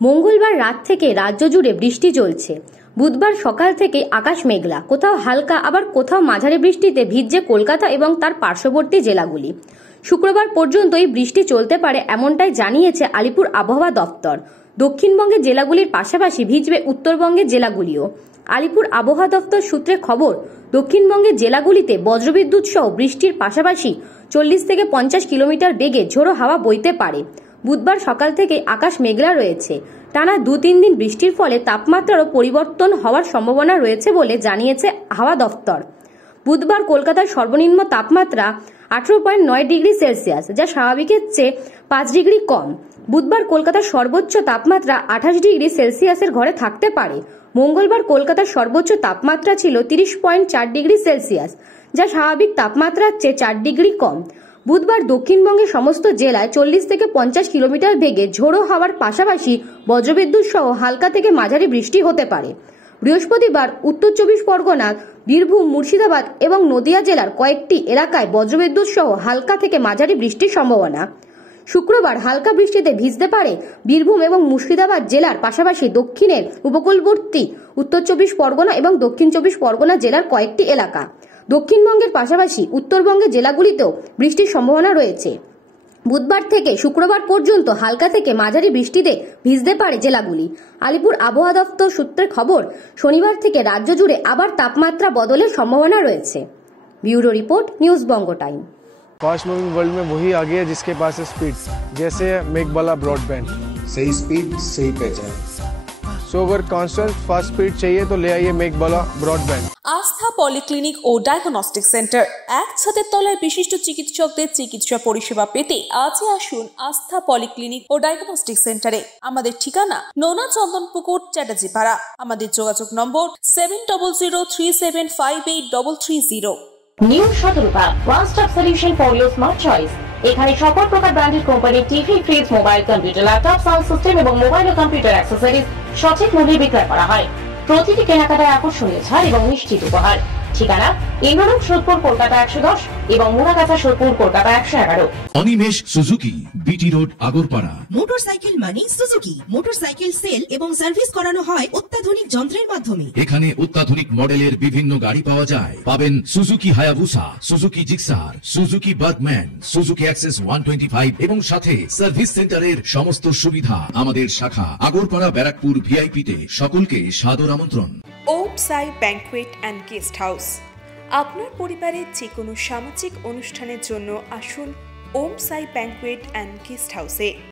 মঙ্গলবার রাত থেকে রাজ্য জুড়ে বৃষ্টি চলছে। বুধবার সকাল থেকে আকাশ মেঘলা, কোথাও হালকা আবার কোথাও মাঝারি বৃষ্টিতে ভিজছে কলকাতা এবং তার পার্শ্ববর্তী জেলাগুলি। শুক্রবার পর্যন্ত এই বৃষ্টি চলতে পারে এমনটাই জানিয়েছে আলিপুর আবহাওয়া দপ্তর। দক্ষিণবঙ্গের জেলাগুলির পাশাপাশি ভিজবে উত্তরবঙ্গের জেলাগুলিও। আলিপুর আবহাওয়া দপ্তর সূত্রে খবর, দক্ষিণবঙ্গের জেলাগুলিতে বজ্রবিদ্যুৎ সহ বৃষ্টির পাশাপাশি 40 থেকে 50 কিলোমিটার বেগে ঝোড়ো হাওয়া বইতে পারে। বুধবার সকাল থেকে আকাশ মেঘলা রয়েছে। টানা 2-3 দিন বৃষ্টির ফলে তাপমাত্রারও পরিবর্তন হওয়ার সম্ভাবনা রয়েছে বলে জানিয়েছে হাওয়া দফতর। বুধবার কলকাতার সর্বনিম্ন তাপমাত্রা 18.9 ডিগ্রি সেলসিয়াস, যা স্বাভাবিকের চেয়ে 5 ডিগ্রি কম। বুধবার কলকাতার সর্বোচ্চ তাপমাত্রা 28 ডিগ্রি সেলসিয়াসের ঘরে থাকতে পারে। মঙ্গলবার কলকাতার সর্বোচ্চ তাপমাত্রা ছিল 30.4 ডিগ্রি সেলসিয়াস, যা স্বাভাবিক তাপমাত্রার চেয়ে 4 ডিগ্রি কম। বুধবার দক্ষিণবঙ্গের সমস্ত জেলায় 40 থেকে 50 কিলোমিটার বেগে ঝোড়ো হাওয়ার পাশাপাশি বজ্রবিদ্যুৎ সহ হালকা থেকে মাঝারি বৃষ্টি হতে পারে। বৃহস্পতিবার উত্তর 24 পরগনা, বীরভূম, মুর্শিদাবাদ এবং নদিয়া জেলার কয়েকটি এলাকায় বজ্রবিদ্যুৎ সহ হালকা থেকে মাঝারি বৃষ্টির সম্ভাবনা। শুক্রবার হালকা বৃষ্টিতে ভিজতে পারে বীরভূম এবং মুর্শিদাবাদ জেলার পাশাপাশি দক্ষিণের উপকূলবর্তী উত্তর 24 পরগনা এবং দক্ষিণ 24 পরগনা জেলার কয়েকটি এলাকা। দক্ষিণবঙ্গের পাশাপাশি উত্তরবঙ্গের জেলাগুলিতেও বৃষ্টির সম্ভাবনা রয়েছে। বুধবার থেকে শুক্রবার পর্যন্ত হালকা থেকে মাঝারি বৃষ্টিতে ভিজতে পারে জেলাগুলি। আলিপুর আবহাওয়া দপ্তর সূত্রে খবর, শনিবার থেকে রাজ্য জুড়ে আবার তাপমাত্রা বদলের সম্ভাবনা রয়েছে। ब्यूरो रिपोर्ट, न्यूज बंगो टाइम। फास्ट मूविंग वर्ल्ड में वही आगे है जिसके पास है स्पीड, जैसे मेघबाला ब्रॉडबैंड। सही स्पीड, सही पहचान। सो अगर कांस्टेंट फास्ट स्पीड चाहिए तो ले आइए मेघबाला ब्रॉडबैंड। আস্থা পলিক্লিনিক ও ডায়াগনস্টিক সেন্টার, এক ছাদের তলায় বিশিষ্ট চিকিৎসকদের চিকিৎসা পরিষেবা পেতে আজই আসুন আস্থা পলিক্লিনিক ও ডায়াগনস্টিক সেন্টারে। আমাদের ঠিকানা নোনা চন্দনপুকুর, চ্যাটার্জিপাড়া। আমাদের যোগাযোগ নম্বর 7003758330। New Shatarupa, one stop solution for your smart choice. এখানে সকল প্রকার ব্র্যান্ডেড কোম্পানির TV, fridge, mobile, computer, laptop, sound system এবং মোবাইল ও কম্পিউটার অ্যাক্সেসরিজ সঠিক মূল্যে বিক্রয় করা হয়। প্রতিটি কেনাকাটায় আকর্ষণীয় ছাড় এবং নিশ্চিত উপহার। ঠিকানা ইন্দ্রনগর, সোদপুর, কলকাতা 110 এবং Muragachha, Sodepur, Kolkata 111। Animesh Suzuki, BT road, Agarpara. Motorcycle মানে সুজুকি। মোটরসাইকেল সেল এবং সার্ভিস করানো হয় অত্যাধুনিক যন্ত্রের মাধ্যমে। এখানে অত্যাধুনিক মডেলের বিভিন্ন গাড়ি পাওয়া যায়। পাবেন Suzuki Hayabusa, Suzuki Gixxer, Suzuki Bergman, Suzuki access 125 এবং সাথে সার্ভিস সেন্টারের সমস্ত সুবিধা। আমাদের শাখা আগরপাড়া, ব্যারাকপুর ভিআইপি তে। সকলকে সাদর আমন্ত্রণ। ওম সাই ব্যাংকুয়েট অ্যান্ড গেস্ট হাউস। আপনার পরিবারের যে কোনো সামাজিক অনুষ্ঠানের জন্য আসুন ওম সাই ব্যাংকুয়েট অ্যান্ড গেস্ট হাউসে।